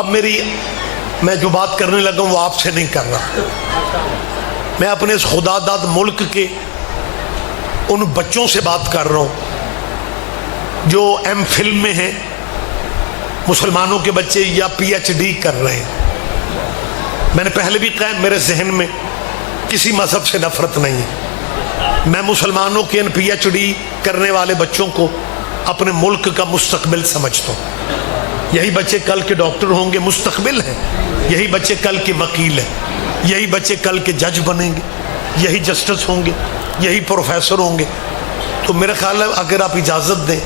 اب میں جو بات کرنے لگا ہوں وہ آپ سے نہیں کر رہا، میں اپنے اس خدا داد ملک کے ان بچوں سے بات کر رہا ہوں جو ایم فل میں ہیں، مسلمانوں کے بچے، یا پی ایچ ڈی کر رہے ہیں۔ میں نے پہلے بھی کہا میرے ذہن میں کسی مذہب سے نفرت نہیں ہے، میں مسلمانوں کے ان پی ایچ ڈی کرنے والے بچوں کو اپنے ملک کا مستقبل سمجھتا ہوں۔ یہی بچے کل کے ڈاکٹر ہوں گے، مستقبل ہیں، یہی بچے کل کے وکیل ہیں، یہی بچے کل کے جج بنیں گے، یہی جسٹس ہوں گے، یہی پروفیسر ہوں گے۔ تو میرا خیال ہے اگر آپ اجازت دیں،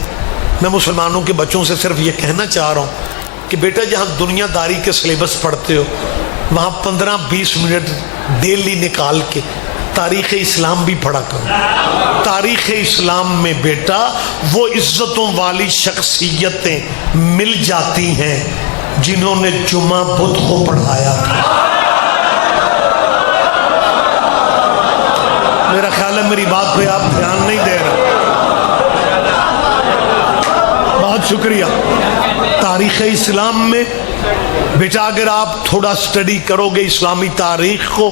میں مسلمانوں کے بچوں سے صرف یہ کہنا چاہ رہا ہوں کہ بیٹا جہاں دنیا داری کے سلیبس پڑھتے ہو وہاں 15-20 منٹ ڈیلی نکال کے تاریخ اسلام بھی پڑھا کرو۔ تاریخ اسلام میں بیٹا وہ عزتوں والی شخصیتیں مل جاتی ہیں جنہوں نے جمعہ بدھ کو پڑھایا تھا۔ میرا خیال ہے میری بات پہ آپ دھیان نہیں دے رہے، بہت شکریہ۔ تاریخ اسلام میں بیٹا اگر آپ تھوڑا سٹڈی کرو گے اسلامی تاریخ کو،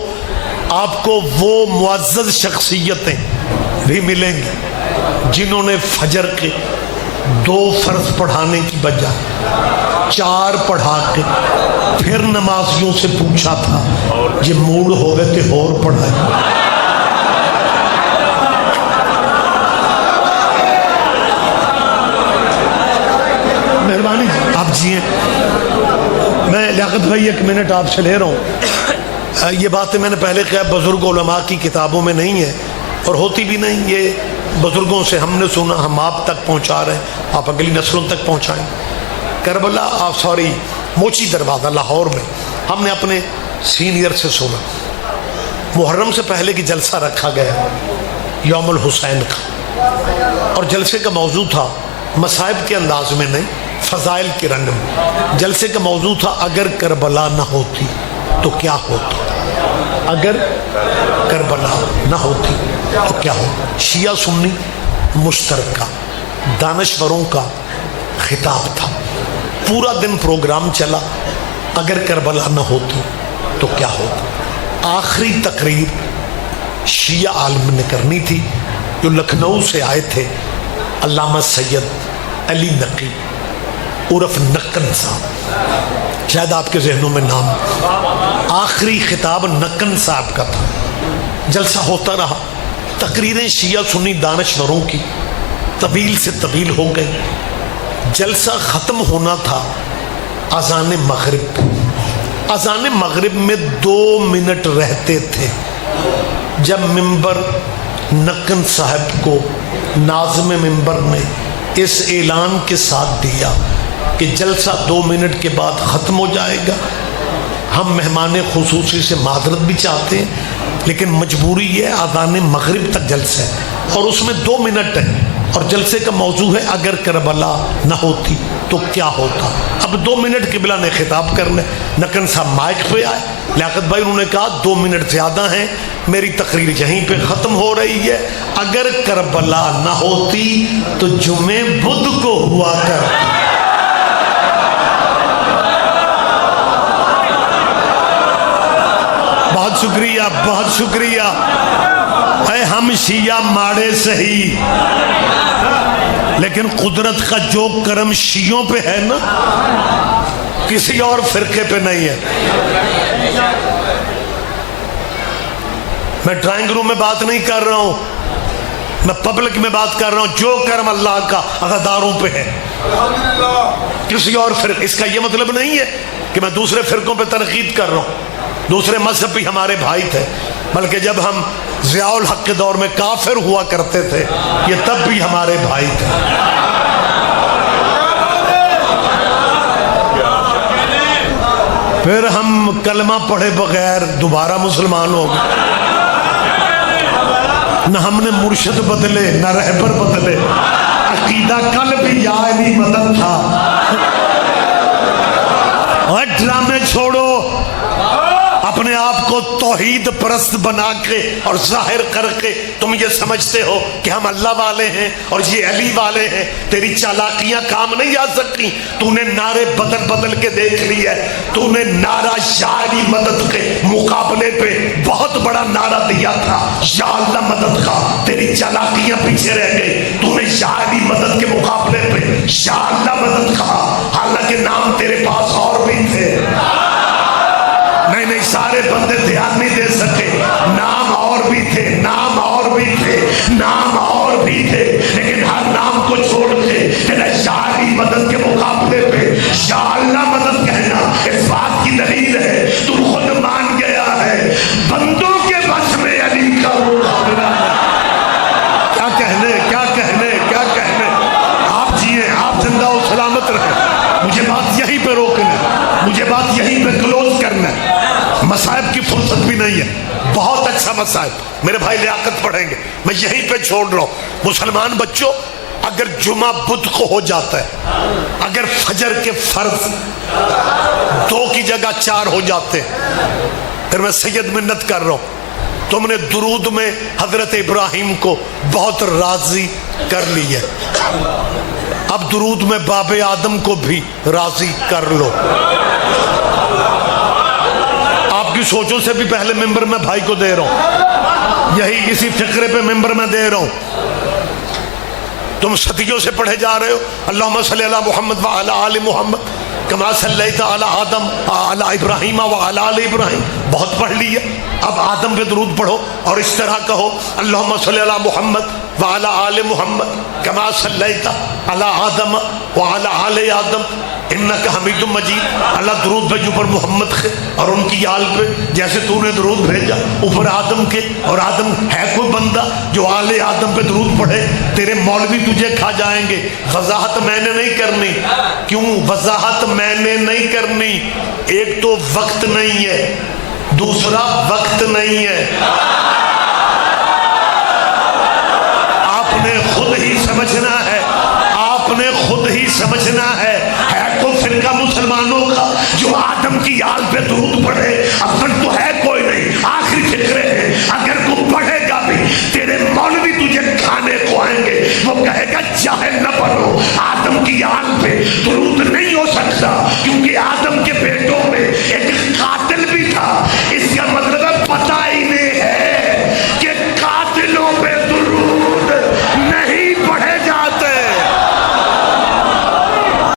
آپ کو وہ معزز شخصیتیں بھی ملیں گی جنہوں نے فجر کے 2 فرض پڑھانے کی بجائے 4 پڑھا کے پھر نمازیوں سے پوچھا تھا یہ موڈ ہو گئے کہ اور پڑھائے۔ مہربانی آپ جیئیں۔ میں لیاقت بھائی 1 منٹ آپ سے لے رہا ہوں۔ یہ باتیں میں نے پہلے کہا بزرگ علماء کی کتابوں میں نہیں ہے اور ہوتی بھی نہیں، یہ بزرگوں سے ہم نے سنا، ہم آپ تک پہنچا رہے ہیں، آپ اگلی نسلوں تک پہنچائیں۔ کربلا موچی دروازہ لاہور میں ہم نے اپنے سینئر سے سنا، محرم سے پہلے کی جلسہ رکھا گیا یوم الحسین کا، اور جلسے کا موضوع تھا مصائب کے انداز میں نہیں، فضائل کے رنگ میں۔ جلسے کا موضوع تھا اگر کربلا نہ ہوتی تو کیا ہوتا، اگر کربلا نہ ہوتی تو کیا ہوتا۔ شیعہ سنی مشترکہ دانشوروں کا خطاب تھا، پورا دن پروگرام چلا، اگر کربلا نہ ہوتی تو کیا ہوتا۔ آخری تقریر شیعہ عالم نے کرنی تھی جو لکھنؤ سے آئے تھے، علامہ سید علی نقی عرف نکن صاحب، شاید آپ کے ذہنوں میں نام، آخری خطاب نکن صاحب کا تھا۔ جلسہ ہوتا رہا، تقریریں شیعہ سنی دانشوروں کی طویل سے طویل ہو گئی۔ جلسہ ختم ہونا تھا اذان مغرب، اذان مغرب میں 2 منٹ رہتے تھے جب ممبر نکن صاحب کو ناظم ممبر نے اس اعلان کے ساتھ دیا کہ جلسہ 2 منٹ کے بعد ختم ہو جائے گا۔ ہم مہمان خصوصی سے معذرت بھی چاہتے ہیں لیکن مجبوری یہ اذان مغرب تک جلسہ ہے اور اس میں 2 منٹ ہے، اور جلسے کا موضوع ہے اگر کربلا نہ ہوتی تو کیا ہوتا۔ اب 2 منٹ قبلہ نے خطاب کرنا، نکن صاحب مائک پہ آئے، لیاقت بھائی انہوں نے کہا 2 منٹ زیادہ ہیں، میری تقریر یہیں پہ ختم ہو رہی ہے، اگر کربلا نہ ہوتی تو جمعے بدھ کو ہوا کرتا۔ بہت شکریہ، بہت شکریہ۔ اے ہم شیعہ ماڑے سہی لیکن قدرت کا جو کرم شیعوں پہ ہے نا، کسی اور فرقے پہ نہیں ہے۔ میں ڈرائنگ روم میں بات نہیں کر رہا ہوں، میں پبلک میں بات کر رہا ہوں، جو کرم اللہ کا عزاداروں پہ ہے، کسی اور فرقے۔ اس کا یہ مطلب نہیں ہے کہ میں دوسرے فرقوں پہ تنقید کر رہا ہوں، دوسرے مذہب بھی ہمارے بھائی تھے، بلکہ جب ہم ضیاء الحق کے دور میں کافر ہوا کرتے تھے یہ تب بھی ہمارے بھائی تھے۔ پھر ہم کلمہ پڑھے بغیر دوبارہ مسلمان ہو گئے، نہ ہم نے مرشد بدلے نہ رہبر بدلے، عقیدہ کل بھی یا علی مدد تھا۔ اور ڈرامے چھوڑو، اپنے آپ کو توحید پرست بنا کے اور ظاہر کر کے تم یہ سمجھتے ہو کہ ہم اللہ والے ہیں اور یہ علی والے ہیں. تیری چالاکیاں کام نہیں آ سکتی. تو نے نعرے بدل بدل کے دیکھ لی ہے. تو نے نعرہ شاعری مدد کے مقابلے پہ بہت بڑا نعرہ دیا تھا, یا اللہ مدد کا. تیری چالاکیاں پیچھے رہ گئی. تو نے شاعری مدد کے مقابلے پہ یا اللہ مدد کہا, حالانکہ نام تیرے پاس اور بھی تھے. نہیں, سارے بندے دھیان نہیں دے سکے. نام اور بھی تھے, نام اور بھی تھے, نام اور بھی تھے, لیکن ہر نام کو چھوڑ کے تیرا شاعری مدد کے مقابلے پہ یا اللہ مدد کہنا اس بات کی دلیل ہے تو خود مان گیا ہے بندوں کے بس میں علی کا مقابلہ. کیا کہنے, کیا کہنے, کیا کہنے. آپ جیے, آپ زندہ و سلامت رہیں. مجھے بات یہیں پہ روکنا ہے, مجھے بات یہیں پہ کلوز کرنا ہے. مصائب کی فرصت بھی نہیں ہے. بہت اچھا مصائب, میرے بھائی لیاقت پڑھیں گے, میں یہیں پہ چھوڑ رہا ہوں. مسلمان بچوں, اگر جمعہ بدھ کو ہو جاتا ہے, اگر فجر کے فرض 2 کی جگہ 4 ہو جاتے ہیں, پھر میں سید منت کر رہا ہوں, تم نے درود میں حضرت ابراہیم کو بہت راضی کر لی ہے, اب درود میں باب آدم کو بھی راضی کر لو. آپ کی سوچوں سے بھی پہلے ممبر میں بھائی کو دے رہا ہوں, یہی اسی فقرے پہ ممبر میں دے رہا ہوں. تم صدیوں سے پڑھے جا رہے ہو اللہم صلی علی محمد وعلی آل محمد کما صلیت علی آدم علی ابراہیم وعلی آل ابراہیم, بہت پڑھ لی ہے. اب آدم پہ درود پڑھو اور اس طرح کہو اللہم صلی علی محمد وعلی آل محمد کما صلیت علی آدم وعلی آل آدم انک حمید مجید. اللہ درود بھیجو پر محمد کے اور ان کی آل پہ, جیسے تو نے درود بھیجا اوپر آدم کے, اور آدم ہے کوئی بندہ جو آل آدم پہ درود پڑھے. تیرے مولوی تجھے کھا جائیں گے. وضاحت میں نے نہیں کرنی. کیوں وضاحت میں نے نہیں کرنی؟ ایک تو وقت نہیں ہے, دوسرا وقت نہیں ہے.